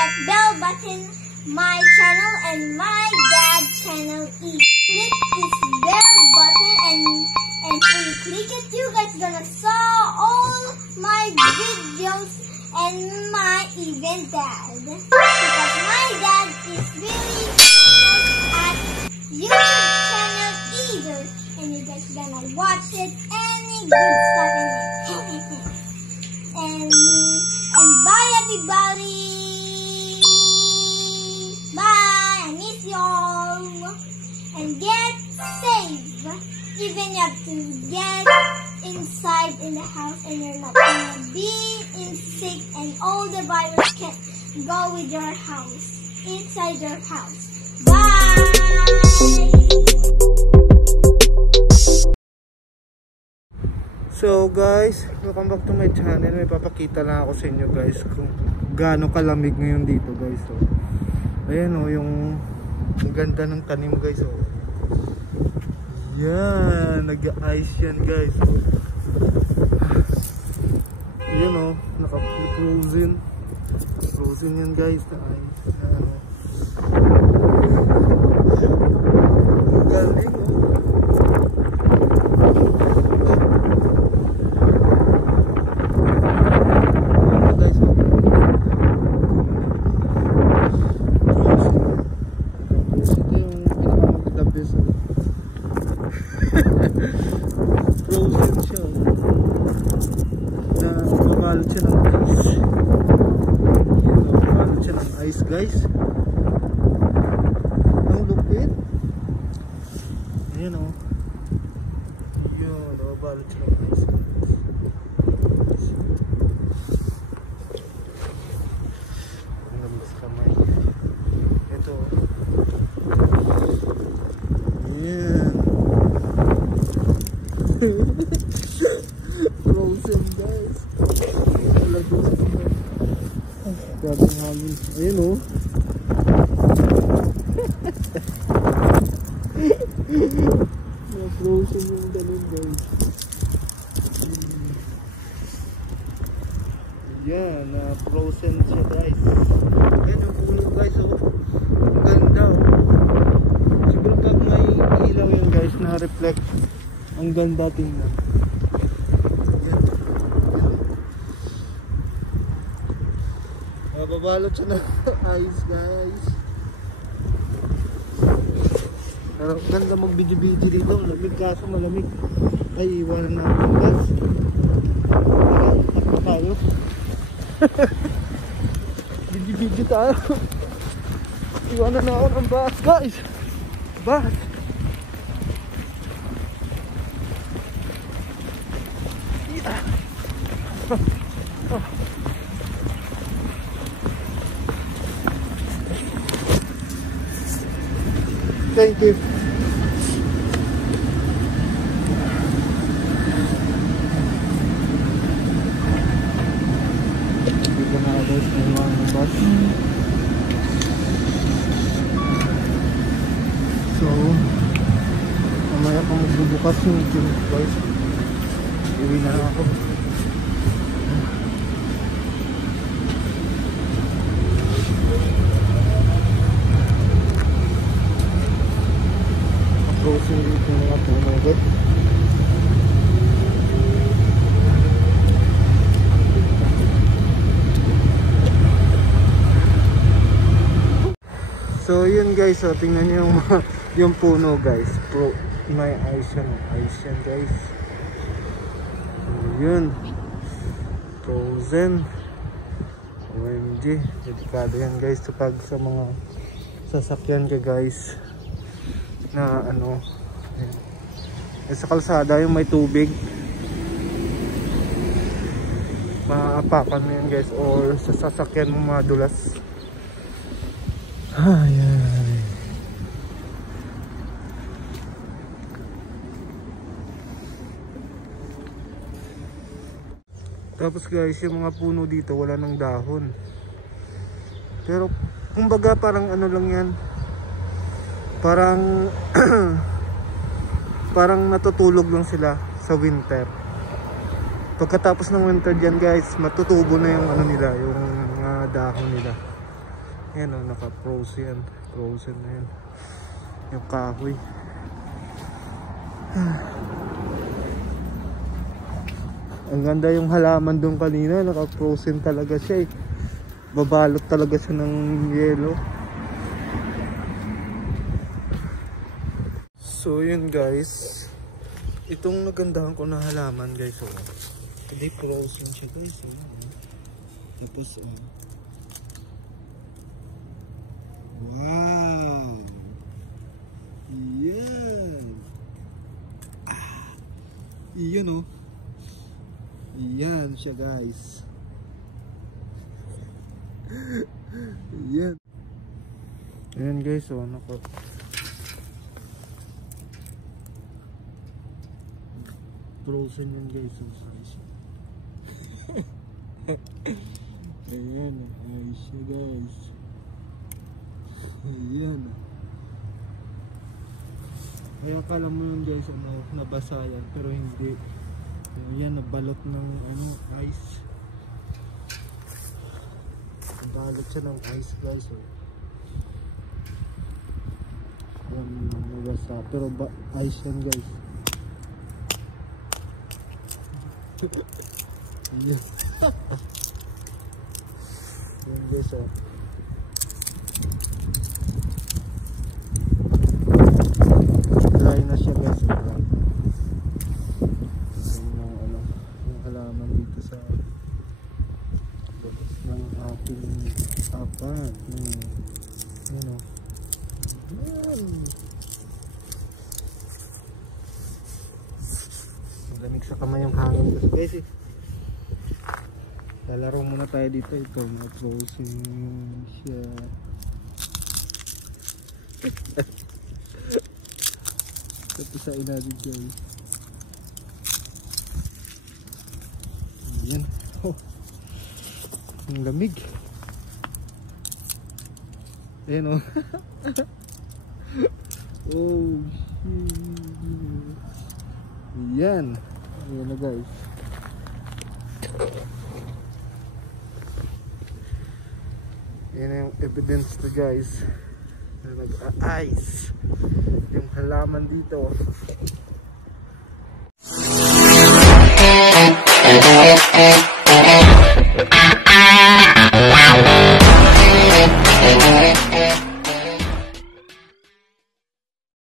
that bell button, my channel and my dad's channel. Click this bell button and when you click it, you guys gonna saw all my videos and my even dad. Because my dad is really at YouTube channel either, and you guys gonna watch it any good stuff in it. and bye everybody. Bye. I miss you all. And get safe. Even you have to get inside in the house and you're not gonna be sick and all the virus can go with your house, inside your house. Bye! So guys, welcome back to my channel. May papakita lang ako sa inyo guys kung gaano kalamig ngayon dito guys. So, ayan o, yung ang ganda ng tanim guys. Oh. Yan, nag-ice yan guys. Oh. Yan o, naka-frozen. Frozen yan guys na ice. Ang galing o. Frozen siya. Nababalot siya ng ice. Nababalot siya ng ice guys. Ang lupit. Ayan o. Ayan, nababalot siya ng ice guys. Ang lamis kamay. Ito. Ayan. Frozen guys. Grabe ng hangin. Ayun o. Frozen yung ganun guys. Yan, frozen siya guys. Ayan yung puno guys o. Ang ganda o. Siguro pag may ilaw yun guys na reflect, ang ganda tingnan. Babalot siya ng ice guys. Pero ganda mag-video-video dito. Malamig kaso malamig. Ay, iwanan na ako ng gas. Takpa tayo. Video-video tayo. Iwanan na ako ng bus guys. Bus. Thank you. Dito na ako guys, may mga bus. So, mamaya pa magbubukas yung tube guys. Iwi na lang ako. Frozen dito mga puno guys. So yun guys, so tingnan niyo yung puno guys. May ice yan guys. So, yun. Frozen. OMG, delikado yan guys kapag sa mga sasakyan ka guys na ano sa kalsada yung may tubig, maapakan mo yan guys, or sa sasakyan mo madulas. Ay. Tapos guys, yung mga puno dito wala ng dahon, pero kumbaga parang ano lang yan, parang parang natutulog lang sila sa winter. Pagkatapos ng winter dyan guys, matutubo na yung ano nila, yung dahon nila. Yan o, naka-frozen yan. Frozen na yan. Yung kahoy. Ang ganda yung halaman doon kanina. Naka-frozen talaga siya eh. Babalot talaga siya ng yelo. So yun guys. Itong nagandahan ko na halaman guys. Oh. Hindi frozen siya guys. Oh. Tapos wow! Yan! Iyan oh. Yan siya guys. Yan. Ayan guys oh. Nako. Frozen yan guys. Ayan. Ayos siya guys. Ayan. Kaya akala mo yun guys, nabasa yan, pero hindi. Ayan, nabalot ng ice. Nabalot siya ng ice guys. Ayan, nabasa. Pero ice yan guys. Ayan. Ayan guys oh. Dry na siya guys. Yung halaman dito sa labas ng ating apan. Yan o. Yan. Malamig sa kamay yung hangin kasi guys eh. Lalaro muna tayo dito. Ito, mag-frozen siya. Tapisain natin guys. Ayan. Oh. Ang lamig. Ayan oh. Oh. Ayan. Ayan na guys. Ayan na yung evidence to guys. Nag-ice yung halaman dito.